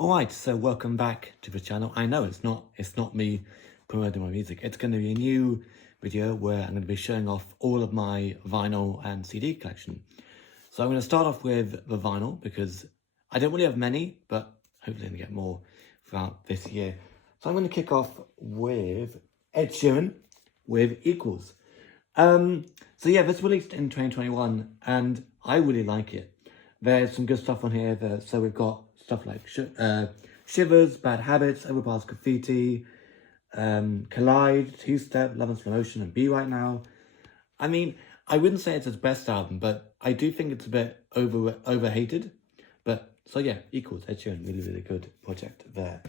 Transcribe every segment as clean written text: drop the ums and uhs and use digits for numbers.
Alright, so welcome back to the channel. I know it's not me promoting my music. It's going to be a new video where I'm going to be showing off all of my vinyl and CD collection. So I'm going to start off with the vinyl because I don't really have many, but hopefully I'm going to get more throughout this year. So I'm going to kick off with Ed Sheeran with Equals. So yeah, this released in 2021 and I really like it. There's some good stuff on here. So we've got stuff like Shivers, Bad Habits, Overpass Graffiti, Collide, Two Step, Love and Slow Motion, and Be Right Now. I mean, I wouldn't say it's his best album, but I do think it's a bit overhated. But so yeah, Equals, Ed Sheeran, really, really good project there.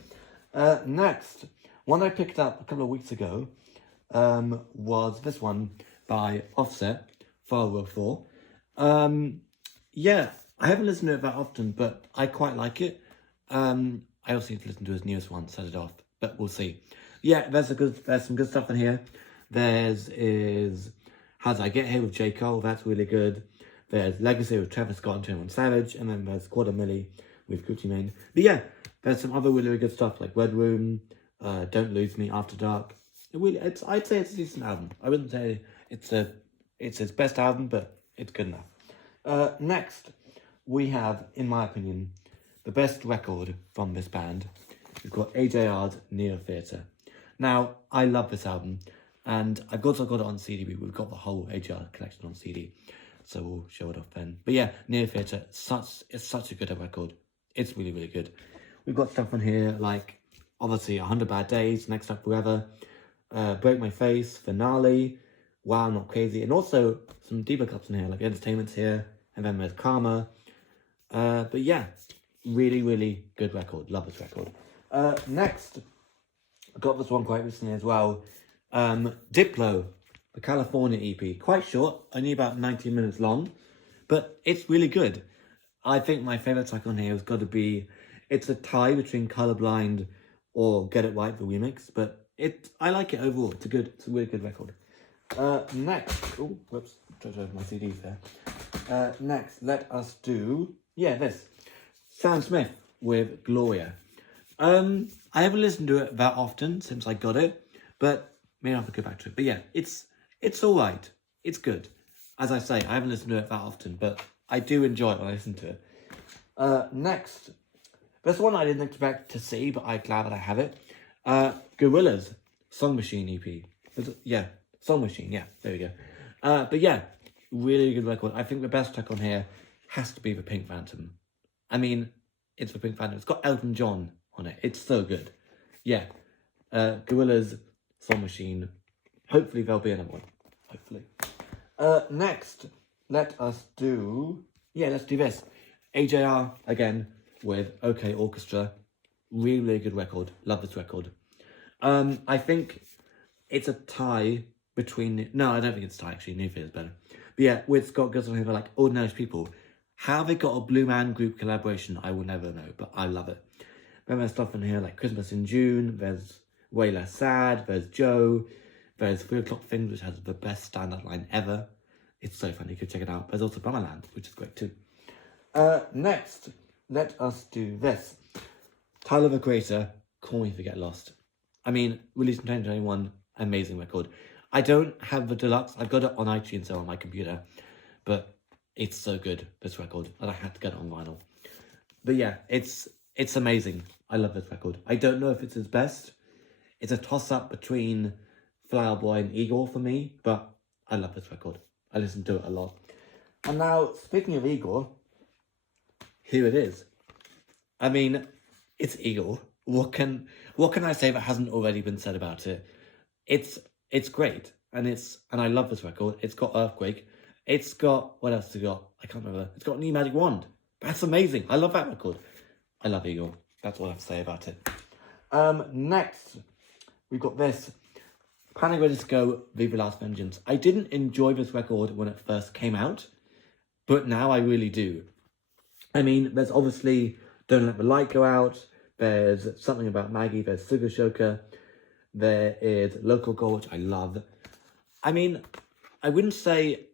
Next, one I picked up a couple of weeks ago was this one by Offset, 404. Yeah, I haven't listened to it that often, but I quite like it. I also need to listen to his newest one, Set It Off, but we'll see. Yeah, there's some good stuff in here. There's How Did I Get Here with J. Cole, that's really good. There's Legacy with Travis Scott and 21 Savage, and then there's Quarter Milli with Gucci Mane. But yeah, there's some other really, really good stuff like Red Room, Don't Lose Me, After Dark. I'd say it's a decent album. I wouldn't say it's his best album, but it's good enough. Next, we have, in my opinion, the best record from this band. We've got AJR's Neo Theatre. Now, I love this album, and I've also got it on CD. We've got the whole AJR collection on CD, so we'll show it off then. But yeah, Neo Theatre, it's such a good record. It's really, really good. We've got stuff on here like, obviously, 100 Bad Days, Next Up Forever, Break My Face, Finale, Wow, Not Crazy, and also some deeper cuts in here, like Entertainment's here, and then there's Karma. But yeah, really, really good record. Love this record. Next, I got this one quite recently as well. Diplo, the California EP. Quite short, only about 19 minutes long, but it's really good. I think my favourite track on here has got to be, it's a tie between Colorblind or Get It Right, the remix, but I like it overall. It's a really good record. Next, oh, whoops, tried to open my CDs there. Next, let us do, this. Sam Smith with Gloria. I haven't listened to it that often since I got it, but maybe I'll have to go back to it. But yeah, it's alright. It's good. As I say, I haven't listened to it that often, but I do enjoy it when I listen to it. Next, this one I didn't expect to see, but I'm glad that I have it. Gorillaz, Song Machine EP. Yeah, Song Machine, yeah, there we go. But yeah, really good record. I think the best track on here has to be the Pink Phantom. I mean, it's the Pink Phantom. It's got Elton John on it. It's so good. Yeah. Gorillaz, Song Machine. Hopefully there'll be another one. Hopefully. Next, let's do this. AJR again with OK Orchestra. Really, really good record. Love this record. I think it's a tie between... No, I don't think it's a tie, actually. New Fear is better. But yeah, with Scott Guzman, who are like Ordinary People. How they got a Blue Man Group collaboration, I will never know, but I love it. Then there's stuff in here like Christmas in June, there's Way Less Sad, there's Joe, there's 3 O'Clock Things, which has the best stand-up line ever. It's so funny, you could check it out. There's also Bummerland, which is great too. Next, let us do this. Tyler, the Creator, Call Me If You Get Lost. I mean, released in 2021, amazing record. I don't have the deluxe, I've got it on iTunes on my computer, but it's so good, this record, and I had to get it on vinyl. But yeah, it's amazing. I love this record. I don't know if it's his best. It's a toss-up between Flower Boy and Igor for me, but I love this record. I listen to it a lot. And now, speaking of Igor, here it is. I mean, it's Igor. What can I say that hasn't already been said about it? It's great, and I love this record. It's got Earthquake. It's got, what else has it got? I can't remember. It's got New Magic Wand. That's amazing. I love that record. I love Igor. That's all I have to say about it. Next, we've got this. Panic! At the Disco, Viva Last Vengeance. I didn't enjoy this record when it first came out, but now I really do. I mean, there's obviously Don't Let the Light Go Out. There's Something About Maggie. There's Sugar Shoker. There is Local Goal, which I love. I mean, I wouldn't say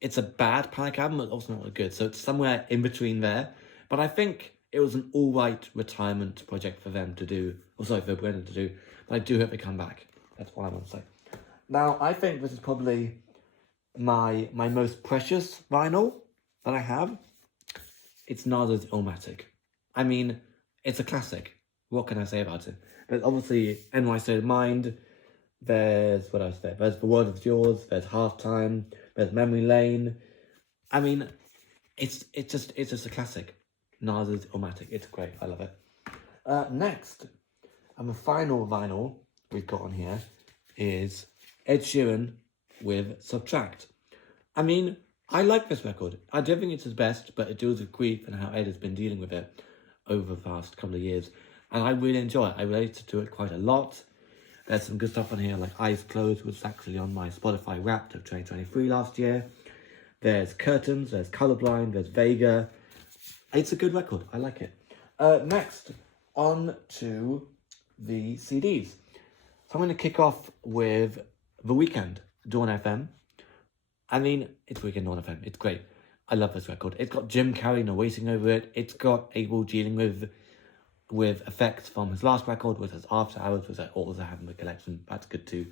it's a bad Panic album, but also not good. So it's somewhere in between there. But I think it was an alright retirement project for them to do, or sorry, for Brendan to do, but I do hope they come back. That's all I want to say. Now, I think this is probably my most precious vinyl that I have. It's Nada's Illmatic. I mean, it's a classic. What can I say about it? There's obviously NY State of Mind. There's, what else there? There's The World Is Yours. There's Halftime. There's Memory Lane. I mean, it's just a classic. Nada's Illmatic. It's great. I love it. Next, and the final vinyl we've got on here is Ed Sheeran with Subtract. I mean, I like this record. I don't think it's his best, but it deals with grief and how Ed has been dealing with it over the past couple of years. And I really enjoy it. I relate to it quite a lot. There's some good stuff on here, like Eyes Closed, which was actually on my Spotify Wrapped of 2023 last year. There's Curtains, there's Colorblind, there's Vega. It's a good record. I like it. Next, on to the CDs. So I'm going to kick off with The Weeknd, Dawn FM. I mean, it's Weeknd Dawn FM. It's great. I love this record. It's got Jim Carrey narrating over it. It's got Abel dealing with effects from his last record, which is After Hours, which I also have in the collection. That's good too.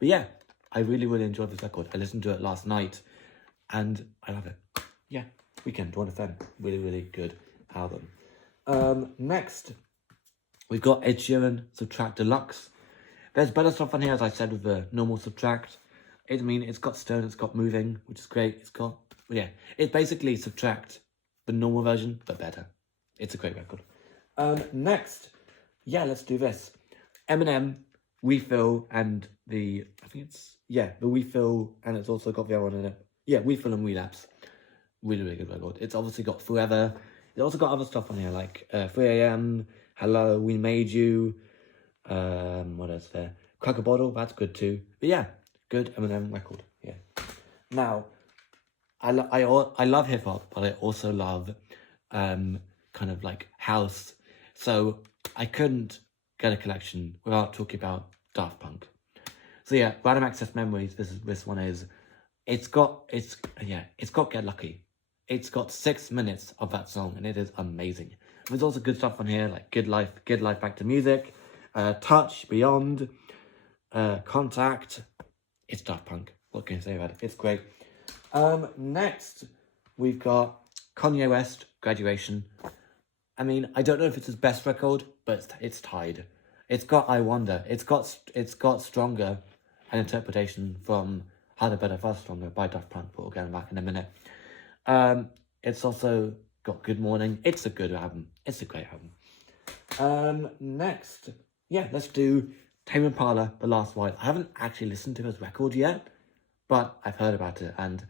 But yeah, I really, really enjoyed this record. I listened to it last night, and I love it. Yeah, Weeknd Dawn FM. Really, really good album. Next, we've got Ed Sheeran, Subtract Deluxe. There's better stuff on here, as I said, with the normal Subtract. I mean, it's got Stone, it's got Moving, which is great. It's got, yeah, it's basically Subtract, the normal version, but better. It's a great record. Next, yeah, let's do this. Eminem, Refill, and the Refill, and it's also got the other one in it. Yeah, Refill and Relapse. Really, really good record. It's obviously got Forever. It's also got other stuff on here, like 3 AM, Hello, We Made You, what else there? Crack a Bottle, that's good too. But yeah, good Eminem record, yeah. Now, I love hip hop, but I also love kind of like house. So I couldn't get a collection without talking about Daft Punk. So yeah, Random Access Memories. This one is. It's got Get Lucky. It's got 6 minutes of that song, and it is amazing. There's also good stuff on here like Good Life, Back to Music, Touch, Beyond, Contact. It's Daft Punk. What can I say about it? It's great. Next, we've got Kanye West, Graduation. I mean, I don't know if it's his best record, but it's tied. It's got I Wonder. It's got Stronger, an interpretation from Harder, Better, Faster, Stronger by Daft Punk, but we'll get back in a minute. It's also got Good Morning. It's a good album. It's a great album. Next, yeah, let's do Tame Impala, The Last Ride. I haven't actually listened to his record yet, but I've heard about it, and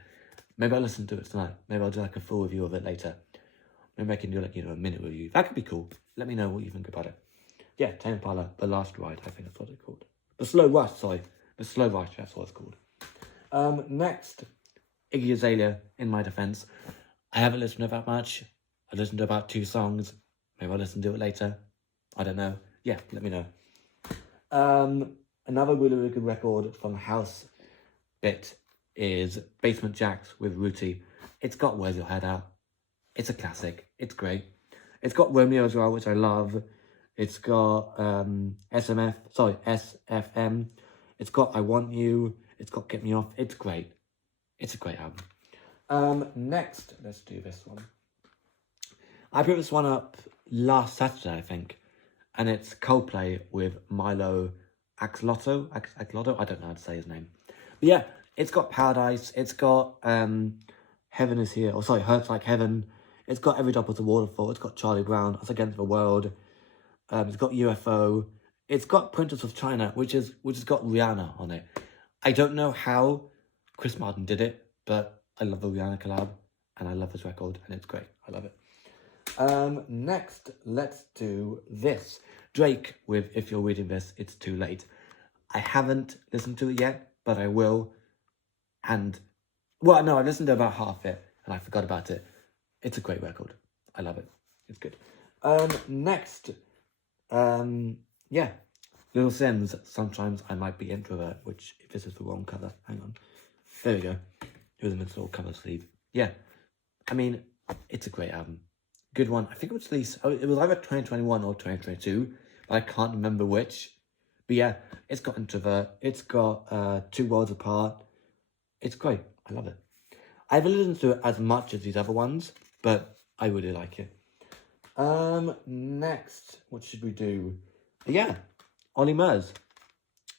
maybe I'll listen to it tonight. Maybe I'll do like a full review of it later. Maybe I can do like, a minute review. That could be cool. Let me know what you think about it. Yeah, Tame Impala, The Last Ride, I think that's what it's called. The Slow Rush, that's what it's called. Next, Iggy Azalea, In My Defense. I haven't listened to it that much. I listened to about 2 songs. Maybe I'll listen to it later. I don't know. Yeah, let me know. Another really, really good record from House Bit is Basement Jaxx with Rooty. It's got Where's Your Head At. It's a classic. It's great. It's got Romeo as well, which I love. It's got SFM. It's got I Want You. It's got Get Me Off. It's great. It's a great album. Next, let's do this one. I put this one up last Saturday, I think. And it's Coldplay with Milo Axolotl. I don't know how to say his name. But yeah, it's got Paradise. It's got Heaven Is Here. Hurts Like Heaven. It's got Every Drop Was a Waterfall. It's got Charlie Brown, Us Against the World. It's got UFO. It's got Princess of China, which has got Rihanna on it. I don't know how Chris Martin did it, but I love the Rihanna collab, and I love this record, and it's great. I love it. Next, let's do this. Drake with If You're Reading This, It's Too Late. I haven't listened to it yet, but I will. And, well, no, I listened to about half it, and I forgot about it. It's a great record. I love it. It's good. Next, yeah, Little Sims, Sometimes I Might Be Introvert, which, if this is the wrong cover, hang on. There we go. Here's a little cover sleeve. Yeah, I mean, it's a great album. good one. I think it was released, it was either 2021 or 2022, but I can't remember which. But yeah, it's got Introvert, it's got Two Worlds Apart. It's great. I love it. I haven't listened to it as much as these other ones, but I really like it. Next, what should we do? Yeah, Ollie Murs.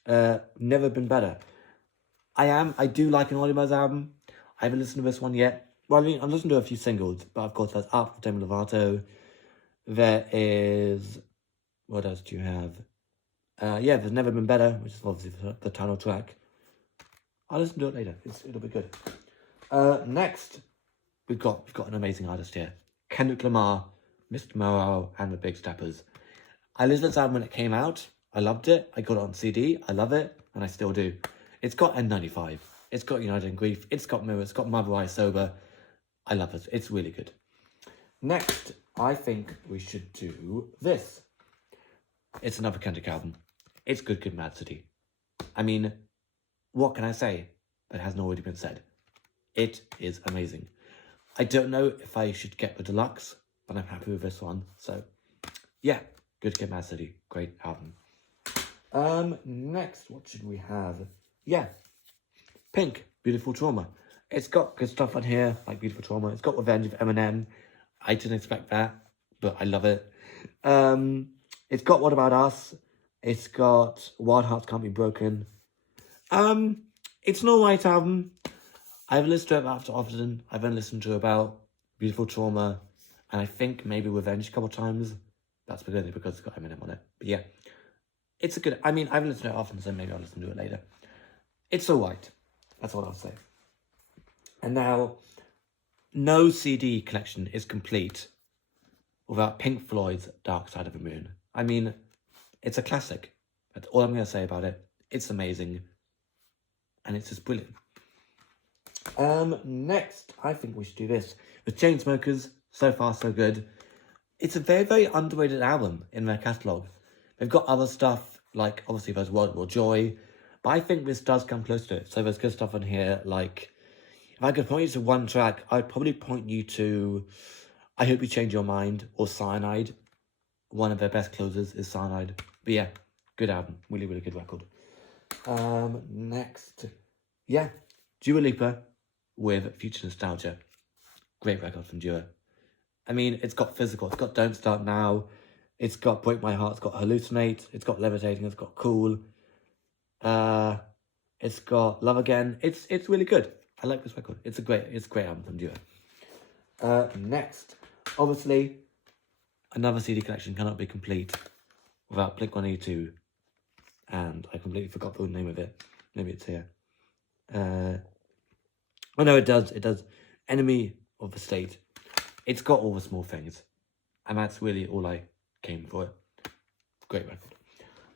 Never Been Better. I do like an Ollie Murs album. I haven't listened to this one yet. Well, I mean, I've listened to a few singles, but of course, there's Art from Demi Lovato. There is, what else do you have? Yeah, there's Never Been Better, which is obviously the title track. I'll listen to it later. It'll be good. Next, we've got an amazing artist here. Kendrick Lamar, Mr. Morale, and the Big Steppers. I listened to this album when it came out. I loved it. I got it on CD. I love it, and I still do. It's got N95. It's got United in Grief. It's got Mirror. It's got Mother Eye Sober. I love it. It's really good. Next, I think we should do this. It's another Kendrick album. It's Good Kid, Mad City. I mean, what can I say that hasn't already been said? It is amazing. I don't know if I should get the deluxe, but I'm happy with this one. So, yeah, Good Kid, Mad City. Great album. Next, what should we have? Yeah, Pink, Beautiful Trauma. It's got good stuff on here, like Beautiful Trauma. It's got Revenge of Eminem. I didn't expect that, but I love it. It's got What About Us. It's got Wild Hearts Can't Be Broken. It's an alright album. I haven't listened to it after often. I've only listened to about Beautiful Trauma, and I think maybe Revenge a couple of times. That's because it's got Eminem on it. But yeah, it's a good. I mean, I haven't listened to it often, so maybe I'll listen to it later. It's alright. That's what I'll say. And now, no CD collection is complete without Pink Floyd's Dark Side of the Moon. I mean, it's a classic. That's all I'm going to say about it. It's amazing. And it's just brilliant. Next, I think we should do this. The Chainsmokers, So Far So Good. It's a very, very underrated album in their catalogue. They've got other stuff, like, obviously there's World War Joy, but I think this does come close to it. So there's good stuff on here, like, if I could point you to one track, I'd probably point you to I Hope You Change Your Mind or Cyanide. One of their best closers is Cyanide. But yeah, good album. Really, really good record. Next. Yeah, Dua Lipa with Future Nostalgia. Great record from Dua. I mean, it's got Physical. It's got Don't Start Now. It's got Break My Heart. It's got Hallucinate. It's got Levitating. It's got Cool. It's got Love Again. It's really good. I like this record. It's a great album from Dua. Next, obviously, another CD collection cannot be complete without Blink-182, and I completely forgot the name of it. Maybe it's here. Oh no, it does. Enemy of the State. It's got All the Small Things, and that's really all I came for it. Great record.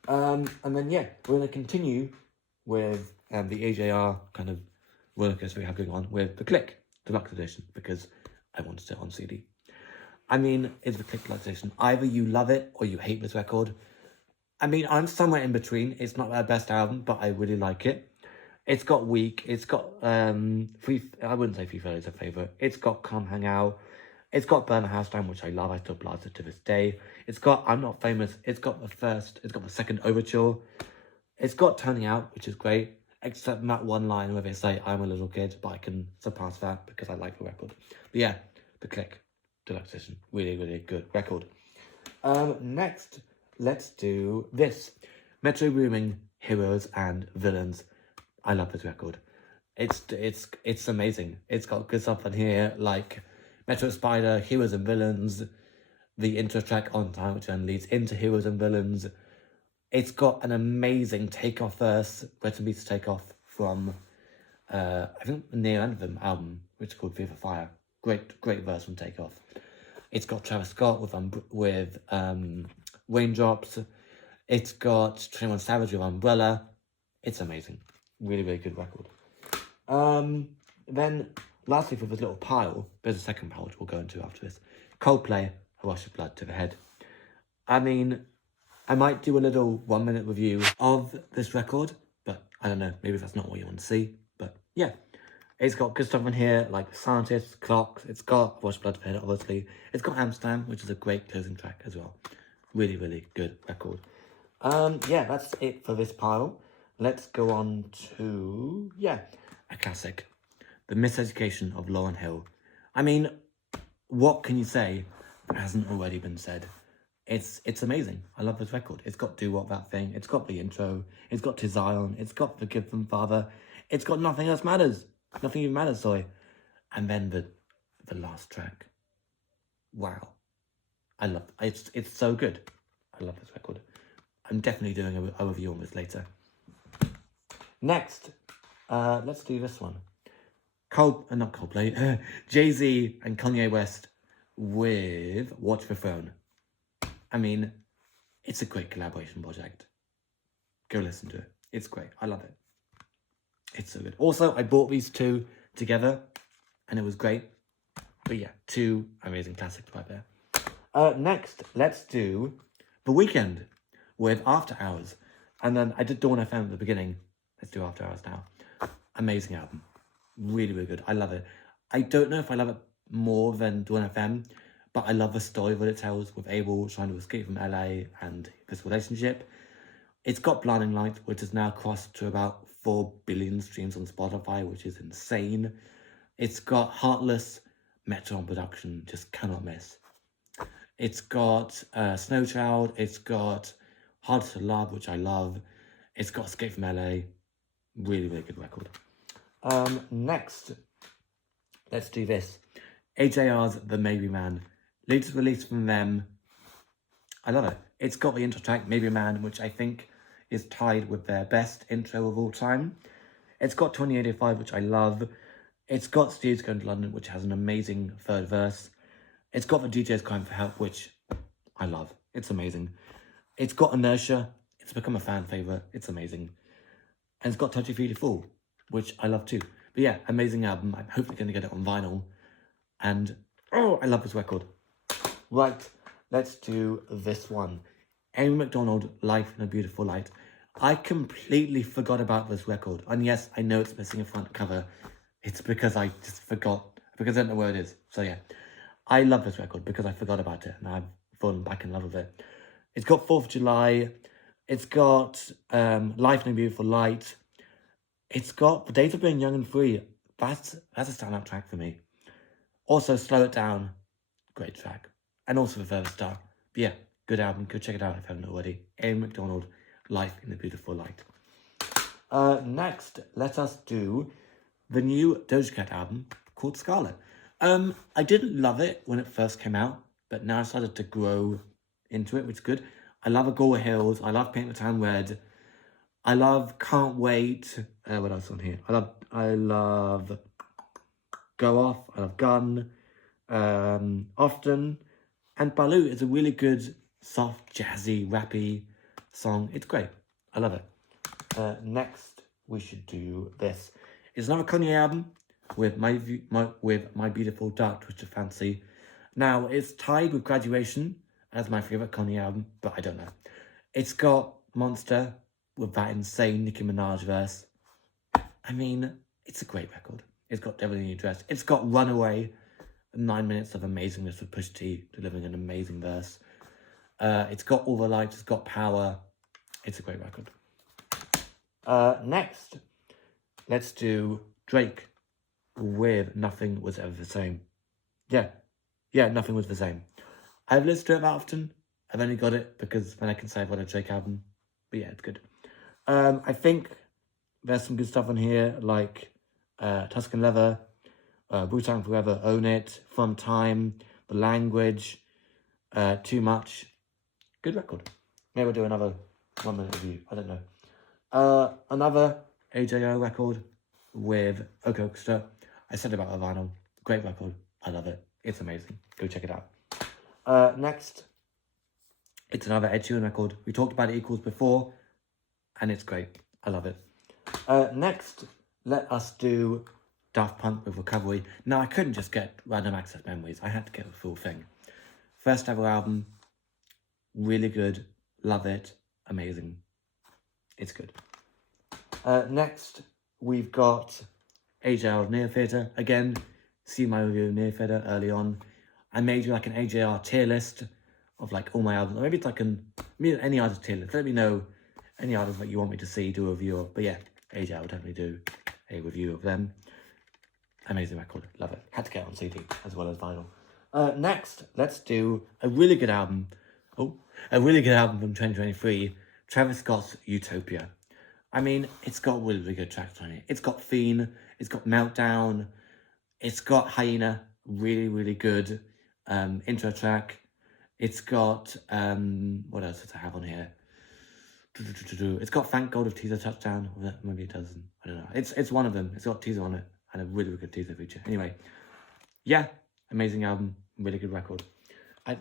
And then yeah, we're gonna continue with the AJR kind of rollercoaster we have going on with the Click Deluxe Edition, because I wanted it on CD. I mean, it's the Click Deluxe Edition. Either you love it or you hate this record. I mean, I'm somewhere in between. It's not their best album, but I really like it. It's got Weak. It's got I wouldn't say Free Fellow's a favourite. It's got Come Hang Out. It's got Burn the House Down, which I love. I still blast it to this day. It's got I'm Not Famous. It's got the second overture. It's got Turning Out, which is great. Except that one line where they say, I'm a little kid, but I can surpass that because I like the record. But yeah, the Click Deluxe Edition. Really, really good record. Next, let's do this. Metro Booming, Heroes and Villains. I love this record. It's amazing. It's got good stuff on here, like Metro Spider, Heroes and Villains, the intro track On Time, which then leads into Heroes and Villains. It's got an amazing Takeoff verse, Red to Beats Takeoff from, I think, the Near Anthem album, which is called Fever Fire. Great verse from Takeoff. It's got Travis Scott with Raindrops. It's got 21 Savage with Umbrella. It's amazing. Really, really good record. Then, lastly, for this little pile, there's a second pile which we'll go into after this. Coldplay, A Rush of Blood to the Head. I mean, I might do a little 1 minute review of this record, but I don't know, maybe that's not what you want to see. But yeah, It's got good stuff in here, like Scientists, Clocks. It's got Watch Blood Fed, obviously. It's got Amsterdam, which is a great closing track as well. Really, really good record. Yeah, that's it for this pile. Let's go on to, a classic. The Miseducation of Lauryn Hill. I mean, what can you say that hasn't already been said? It's amazing. I love this record. It's got Do What That Thing. It's got the intro. It's got To Zion. It's got Forgive Them Father. It's got Nothing Else Matters. Nothing Even Matters, sorry. And then the last track. Wow. I love it. It's so good. I love this record. I'm definitely doing a review on this later. Next, let's do this one. Not Coldplay. Jay-Z and Kanye West with Watch the Throne. I mean, it's a great collaboration project. Go listen to it. It's great. I love it. It's so good. Also, I bought these two together, and it was great. But yeah, two amazing classics right there. Next, let's do The Weeknd with After Hours. And then I did Dawn FM at the beginning. Let's do After Hours now. Amazing album. Really, really good. I love it. I don't know if I love it more than Dawn FM, but I love the story that it tells with Abel trying to escape from LA and this relationship. It's got Blinding Lights, which has now crossed to about 4 billion streams on Spotify, which is insane. It's got Heartless, Metro on production, just cannot miss. It's got Snow Child. It's got Hard to Love, which I love. It's got Escape from LA. Really, really good record. Next, let's do this. AJR's The Maybe Man. Latest release from them. I love it. It's got the intro track, Maybe Man, which I think is tied with their best intro of all time. It's got 2085, which I love. It's got Steve's Going to London, which has an amazing third verse. It's got the DJ's Crying for Help, which I love. It's amazing. It's got Inertia. It's become a fan favourite. It's amazing. And it's got Touchy Feely Fool, which I love too. But yeah, amazing album. I'm hopefully going to get it on vinyl. And, oh, I love this record. Right, let's do this one. Amy Macdonald, Life in a Beautiful Light. I completely forgot about this record. And yes, I know it's missing a front cover. It's because I just forgot. Because I don't know where it is. So yeah, I love this record because I forgot about it. And I've fallen back in love with it. It's got 4th of July. It's got Life in a Beautiful Light. It's got The Days of Being Young and Free. That's a standout track for me. Also, Slow It Down. Great track. And also The Further Star. But yeah, good album. Go check it out if you haven't already. Amy Macdonald, Life in a Beautiful Light. Next, let us do the new Doja Cat album called Scarlet. I didn't love it when it first came out, but now I started to grow into it, which is good. I love Agora Hills. I love Paint the Town Red. I love Can't Wait. What else on here? I love Go Off. I love Gun. Often. And Baloo is a really good, soft, jazzy, rappy song. It's great. I love it. Next, we should do this. It's another Kanye album with my Beautiful Dark Twisted Fantasy. Now, it's tied with Graduation as my favourite Kanye album, but I don't know. It's got Monster with that insane Nicki Minaj verse. I mean, it's a great record. It's got Devil in Your Dress. It's got Runaway, 9 minutes of amazingness with Pusha T delivering an amazing verse. It's got All the Lights. It's got Power. It's a great record. Next, let's do Drake with Nothing Was Ever the Same. Yeah, Nothing Was the Same. I've listened to it that often. I've only got it because then I can say I've got a Drake album. But yeah, it's good. I think there's some good stuff on here, like Tuscan Leather, Wu-Tang Forever, Own It, Fun Time, The Language, Too Much. Good record. Maybe we'll do another 1 minute review. I don't know. Another AJO record with Okokster. I said about the vinyl. Great record. I love it. It's amazing. Go check it out. Next, it's another Ed Sheeran record. We talked about it Equals before, and it's great. I love it. Next, let us do Daft Punk with Recovery. Now, I couldn't just get Random Access Memories. I had to get the full thing. First ever album. Really good. Love it. Amazing. It's good. Next, we've got AJR of Neo Theatre. Again, see my review of Neo Theatre early on. I made like an AJR tier list of like all my albums. Or maybe it's like any artist tier list. Let me know any artists that you want me to see, do a review of. But yeah, AJR will definitely do a review of them. Amazing record, love it. Had to get it on CD as well as vinyl. Next, let's do a really good album. A really good album from 2023, Travis Scott's Utopia. I mean, it's got really, really good tracks on it. It's got Fiend, it's got Meltdown, it's got Hyena, really, really good intro track. It's got, what else does it have on here? It's got Thank God of Teaser Touchdown. Maybe it doesn't, I don't know. It's one of them. It's got Teaser on it and a really, really good teaser feature. Anyway, yeah, amazing album, really good record.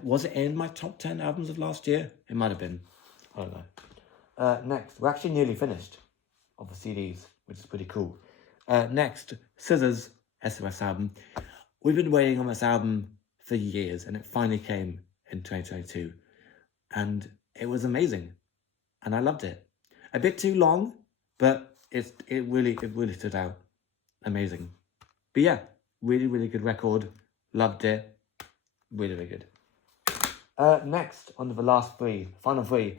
Was it in my top 10 albums of last year? It might have been. I don't know. Next, we're actually nearly finished of the CDs, which is pretty cool. Next, SZA's SOS album. We've been waiting on this album for years, and it finally came in 2022. And it was amazing. And I loved it. A bit too long, but it really stood out. Amazing. But yeah, really, really good record. Loved it. Really, really good. Next, on to the last three, final three.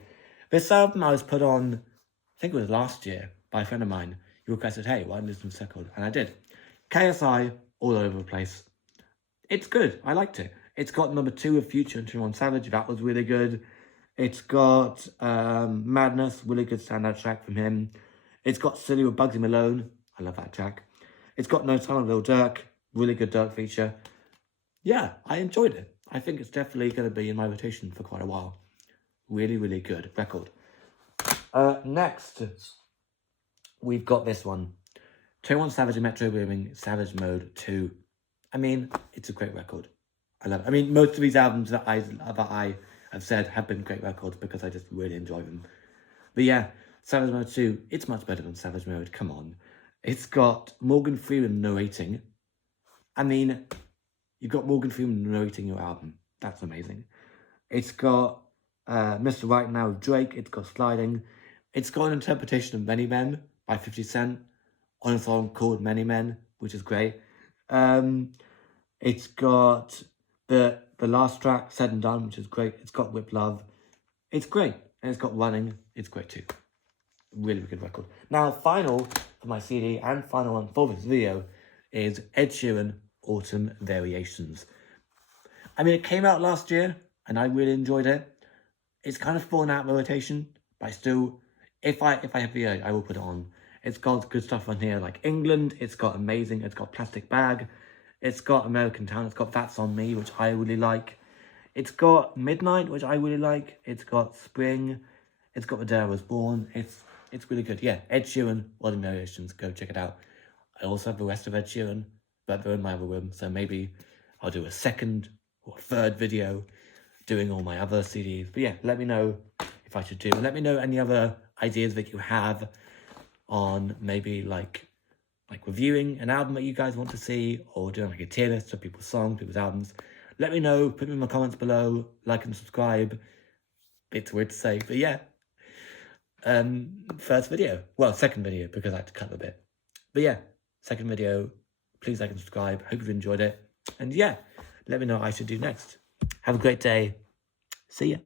This album I was put on, I think it was last year, by a friend of mine. He requested, hey, why don't you listen to this record? And I did. KSI, All Over the Place. It's good. I liked it. It's got number 2 of Future and 21 Savage. That was really good. It's got Madness, really good standout track from him. It's got Silly with Bugsy Malone. I love that track. It's got No Time of Lil Durk. Really good Durk feature. Yeah, I enjoyed it. I think it's definitely going to be in my rotation for quite a while. Really, really good record. Next, we've got this one. 21 Savage and Metro Boomin, Savage Mode 2. I mean, it's a great record. I love it. I mean, most of these albums that I have said have been great records because I just really enjoy them. But yeah, Savage Mode 2, it's much better than Savage Mode, come on. It's got Morgan Freeman narrating. I mean, you've got Morgan Freeman narrating your album. That's amazing. It's got Mr. Right Now with Drake. It's got Sliding. It's got an interpretation of Many Men by 50 Cent on a song called Many Men, which is great. It's got the last track, Said and Done, which is great. It's got Whip Love. It's great. And it's got Running. It's great too. Really good record. Now, final for my CD and final one for this video is Ed Sheeran, Autumn Variations. I mean, it came out last year and I really enjoyed it. It's kind of fallen out of my rotation, but I still, if I have the urge, I will put it on. It's got good stuff on here like England. It's got Amazing. It's got Plastic Bag. It's got American Town. It's got That's On Me, which I really like. It's got Midnight, which I really like. It's got Spring. It's got The Day I Was Born. It's really good. Yeah, Ed Sheeran, Autumn Variations. Go check it out. I also have the rest of Ed Sheeran, but they're in my other room, so maybe I'll do a second or third video doing all my other CDs. But yeah, let me know if I should do. Let me know any other ideas that you have on maybe like reviewing an album that you guys want to see, or doing like a tier list of people's songs, people's albums. Let me know. Put them in the comments below. Like and subscribe. It's weird to say, but yeah. First video. Well, second video, because I had to cut a bit. But yeah, second video. Please like and subscribe. Hope you've enjoyed it. And yeah, let me know what I should do next. Have a great day. See ya.